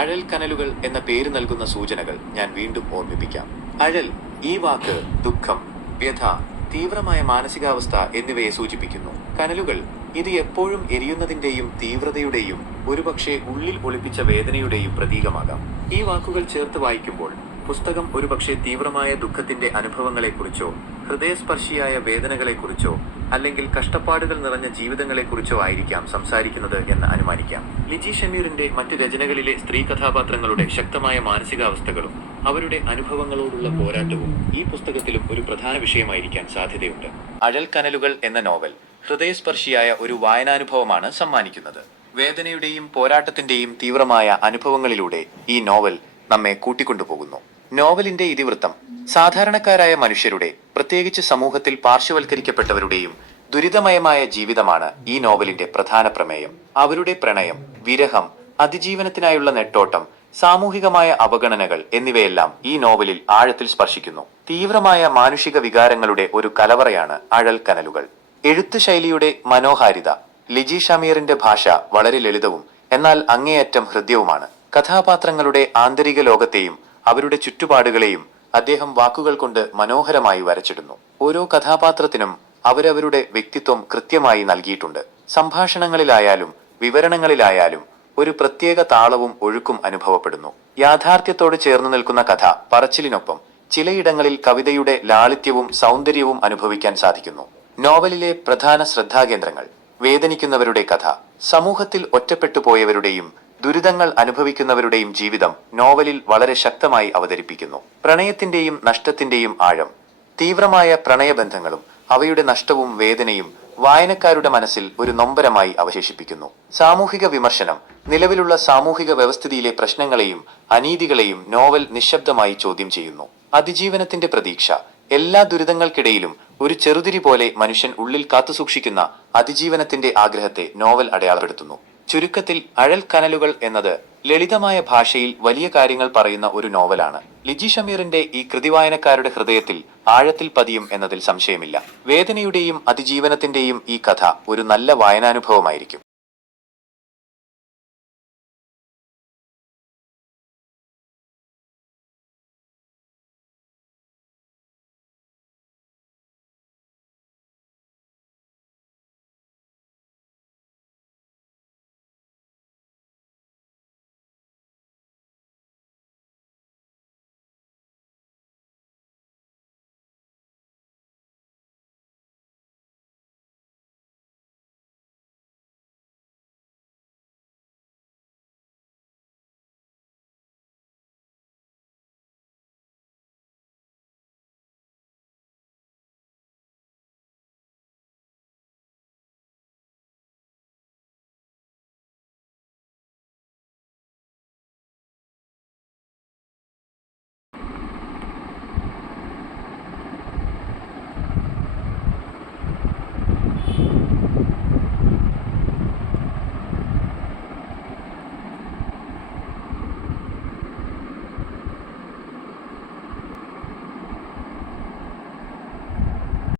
അഴൽ കനലുകൾ എന്ന പേര് നൽകുന്ന സൂചനകൾ ഞാൻ വീണ്ടും ഓർമ്മിപ്പിക്കാം. അഴൽ ഈ വാക്ക് ദുഃഖം, വ്യഥ, തീവ്രമായ മാനസികാവസ്ഥ എന്നിവയെ സൂചിപ്പിക്കുന്നു. കനലുകൾ ഇത് എപ്പോഴും എരിയുന്നതിന്റെയും തീവ്രതയുടെയും ഒരുപക്ഷെ ഉള്ളിൽ ഒളിപ്പിച്ച വേദനയുടെയും പ്രതീകമാകാം. ഈ വാക്കുകൾ ചേർത്ത് വായിക്കുമ്പോൾ പുസ്തകം ഒരുപക്ഷെ തീവ്രമായ ദുഃഖത്തിന്റെ അനുഭവങ്ങളെക്കുറിച്ചോ ഹൃദയസ്പർശിയായ വേദനകളെക്കുറിച്ചോ അല്ലെങ്കിൽ കഷ്ടപ്പാടുകൾ നിറഞ്ഞ ജീവിതങ്ങളെക്കുറിച്ചോ ആയിരിക്കാം സംസാരിക്കുന്നത് എന്ന് അനുമാനിക്കാം. ലിജി ഷമീറിന്റെ മറ്റ് രചനകളിലെ സ്ത്രീ കഥാപാത്രങ്ങളുടെ ശക്തമായ മാനസികാവസ്ഥകളും അവരുടെ അനുഭവങ്ങളോടുള്ള പോരാട്ടവും ഈ പുസ്തകത്തിലും ഒരു പ്രധാന വിഷയമായിരിക്കാൻ സാധ്യതയുണ്ട്. അഴൽ കനലുകൾ എന്ന നോവൽ ഹൃദയസ്പർശിയായ ഒരു വായനാനുഭവമാണ് സമ്മാനിക്കുന്നത്. വേദനയുടെയും പോരാട്ടത്തിന്റെയും തീവ്രമായ അനുഭവങ്ങളിലൂടെ ഈ നോവൽ നമ്മെ കൂട്ടിക്കൊണ്ടുപോകുന്നു. നോവലിന്റെ ഇതിവൃത്തം സാധാരണക്കാരായ മനുഷ്യരുടെ, പ്രത്യേകിച്ച് സമൂഹത്തിൽ പാർശ്വവൽക്കരിക്കപ്പെട്ടവരുടെയും ദുരിതമയമായ ജീവിതമാണ് ഈ നോവലിന്റെ പ്രധാന പ്രമേയം. അവരുടെ പ്രണയം, വിരഹം, അതിജീവനത്തിനായുള്ള നെട്ടോട്ടം, സാമൂഹികമായ അവഗണനകൾ എന്നിവയെല്ലാം ഈ നോവലിൽ ആഴത്തിൽ സ്പർശിക്കുന്നു. തീവ്രമായ മാനുഷിക വികാരങ്ങളുടെ ഒരു കലവറയാണ് അഴൽ കനലുകൾ. എഴുത്ത് ശൈലിയുടെ മനോഹാരിത. ലിജി ഷമീറിന്റെ ഭാഷ വളരെ ലളിതവും എന്നാൽ അങ്ങേയറ്റം ഹൃദ്യവുമാണ്. കഥാപാത്രങ്ങളുടെ ആന്തരിക ലോകത്തെയും അവരുടെ ചുറ്റുപാടുകളെയും അദ്ദേഹം വാക്കുകൾ കൊണ്ട് മനോഹരമായി വരച്ചിടുന്നു. ഓരോ കഥാപാത്രത്തിനും അവരവരുടെ വ്യക്തിത്വം കൃത്യമായി നൽകിയിട്ടുണ്ട്. സംഭാഷണങ്ങളിലായാലും വിവരണങ്ങളിലായാലും ഒരു പ്രത്യേക താളവും ഒഴുക്കും അനുഭവപ്പെടുന്നു. യാഥാർത്ഥ്യത്തോട് ചേർന്നു നിൽക്കുന്ന കഥ പറച്ചിലിനൊപ്പം ചിലയിടങ്ങളിൽ കവിതയുടെ ലാളിത്യവും സൗന്ദര്യവും അനുഭവിക്കാൻ സാധിക്കുന്നു. നോവലിലെ പ്രധാന ശ്രദ്ധാകേന്ദ്രങ്ങൾ: വേദനിക്കുന്നവരുടെ കഥ. സമൂഹത്തിൽ ഒറ്റപ്പെട്ടുപോയവരുടെയും ദുരിതങ്ങൾ അനുഭവിക്കുന്നവരുടെയും ജീവിതം നോവലിൽ വളരെ ശക്തമായി അവതരിപ്പിക്കുന്നു. പ്രണയത്തിന്റെയും നഷ്ടത്തിന്റെയും ആഴം. തീവ്രമായ പ്രണയബന്ധങ്ങളും അവയുടെ നഷ്ടവും വേദനയും വായനക്കാരുടെ മനസ്സിൽ ഒരു നൊമ്പരമായി അവശേഷിപ്പിക്കുന്നു. സാമൂഹിക വിമർശനം. നിലവിലുള്ള സാമൂഹിക വ്യവസ്ഥിതിയിലെ പ്രശ്നങ്ങളെയും അനീതികളെയും നോവൽ നിശബ്ദമായി ചോദ്യം ചെയ്യുന്നു. അതിജീവനത്തിന്റെ പ്രതീക്ഷ. എല്ലാ ദുരിതങ്ങൾക്കിടയിലും ഒരു ചെറുതിരി പോലെ മനുഷ്യൻ ഉള്ളിൽ കാത്തുസൂക്ഷിക്കുന്ന അതിജീവനത്തിന്റെ ആഗ്രഹത്തെ നോവൽ അടയാളപ്പെടുത്തുന്നു. ചുരുക്കത്തിൽ അഴൽ കനലുകൾ എന്നത് ലളിതമായ ഭാഷയിൽ വലിയ കാര്യങ്ങൾ പറയുന്ന ഒരു നോവലാണ്. ലിജി ഷമീറിന്റെ ഈ കൃതി വായനക്കാരുടെ ഹൃദയത്തിൽ ആഴത്തിൽ പതിയും എന്നതിൽ സംശയമില്ല. വേദനയുടെയും അതിജീവനത്തിന്റെയും ഈ കഥ ഒരു നല്ല വായനാനുഭവമായിരിക്കും.